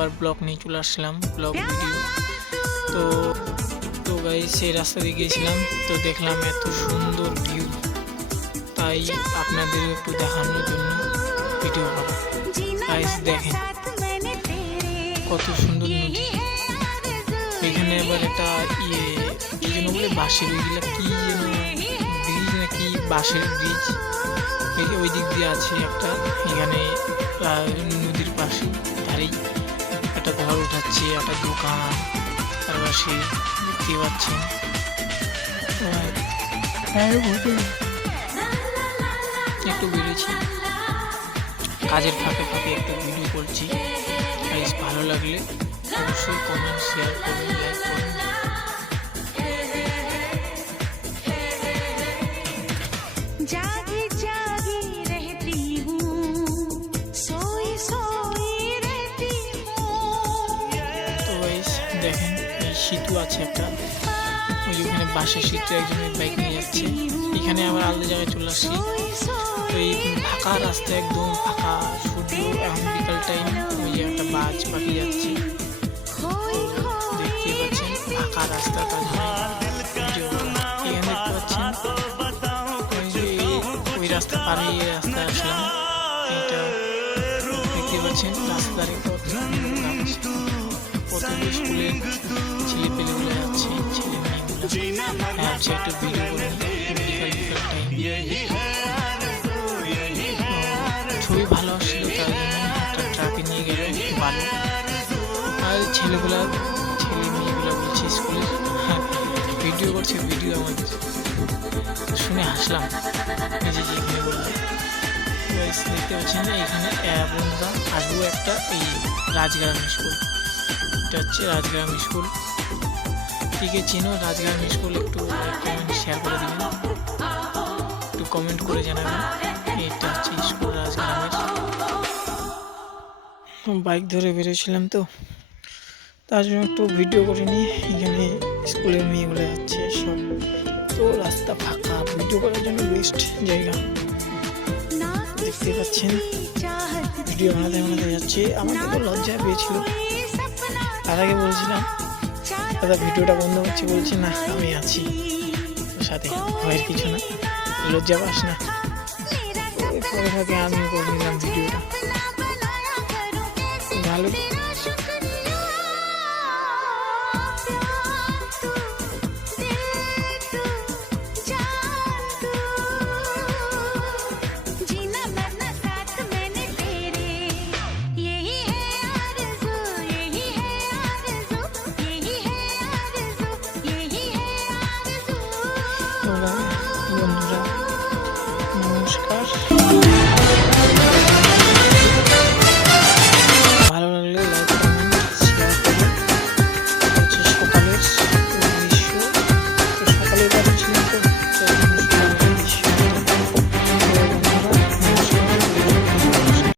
আবার ব্লগ নিয়ে চলে আসলাম, ব্লগ ভিডিও। তো তো গাইস সেই রাস্তা দিয়ে গিয়েছিলাম, তো দেখলাম এত সুন্দর ভিউ, তাই আপনাদের একটু দেখানোর জন্য ভিডিও করা। গাইস দেখেন কত সুন্দর নদী। এখানে আবার একটা কি যেন বলে বাঁশের ওইগুলা কি যেন ব্রিজ নাকি বাঁশের ব্রিজ, ওই দিক দিয়ে আছে একটা। এখানে নদীর পাশে ধারেই একটা ঘর উঠাচ্ছে, একটা দোকান তার পাশে দেখতে পাচ্ছেন। একটু বেরিয়েছি, কাজের ফাঁকে ফাঁকে একটু ভিডিও করছি। গাইস ভালো লাগলে অবশ্যই কমেন্ট, শেয়ার করুন, লাইক করুন। তো গাইস দেখেন এই সেতু আছে একটা, ওই যেখানে বাসের সিটে একজনের বাইক নিয়ে যাচ্ছে। এখানে আবার আলাদা জায়গায় চলে আসছি। তো এই ফাঁকা রাস্তা, একদম ফাঁকা, সূর্য এখন বিকাল টাইম, ওই যে একটা বাজ পাখি যাচ্ছে, দেখতে পাচ্ছেন ফাঁকা রাস্তা। কাজ এখানে দেখতে পাচ্ছেন ওই রাস্তা পারে রাস্তা আসলাম, এটা দেখতে পাচ্ছেন রাস্তার কত স্কুলের ছেলে পেলেগুলো যাচ্ছে, ছেলে মেয়েগুলো ভাবছে একটু ভিডিও করে বিকাল টাইম। ছবি ভালো আসছিল, তার জন্য একটা ট্রাকে নিয়ে গেল ভালো। আর ছেলে মেয়েগুলো বলছে স্কুলে ভিডিও করছে, ভিডিও আমাদের শুনে হাসলাম নিজে যে এখানে বললাম। দেখতে পাচ্ছেন এখানে বন্ধুরা আসবো একটা এই রাজগ্রাম স্কুল, এটা হচ্ছে রাজগ্রাম স্কুল। ঠিক আছে, চিনো রাজগ্রাম স্কুল? একটু কমেন্ট শেয়ার করে দিবেন, একটু কমেন্ট করে জানাবেন। এটা হচ্ছে স্কুল রাজগ্রামের। বাইক ধরে বেরিয়েছিলাম, তো তার জন্য একটু ভিডিও করে নিই। এখানে স্কুলের মেয়েগুলো যাচ্ছে সব, তো রাস্তা ফাঁকা, ভিডিও করার জন্য বেস্ট জায়গা। দেখতে পাচ্ছেন ভিডিও বানাতে যাচ্ছে। আমাকে তো লজ্জা পেয়েছিল, তার আগে বলছিলাম দাদা ভিডিওটা বন্ধ করছি, বলছি না আমি আছি সাথে, ভয়ের কিছু না, লজ্জা পাস না। পরে ফাঁকে আমি করে নিলাম ভিডিওটা, ভালো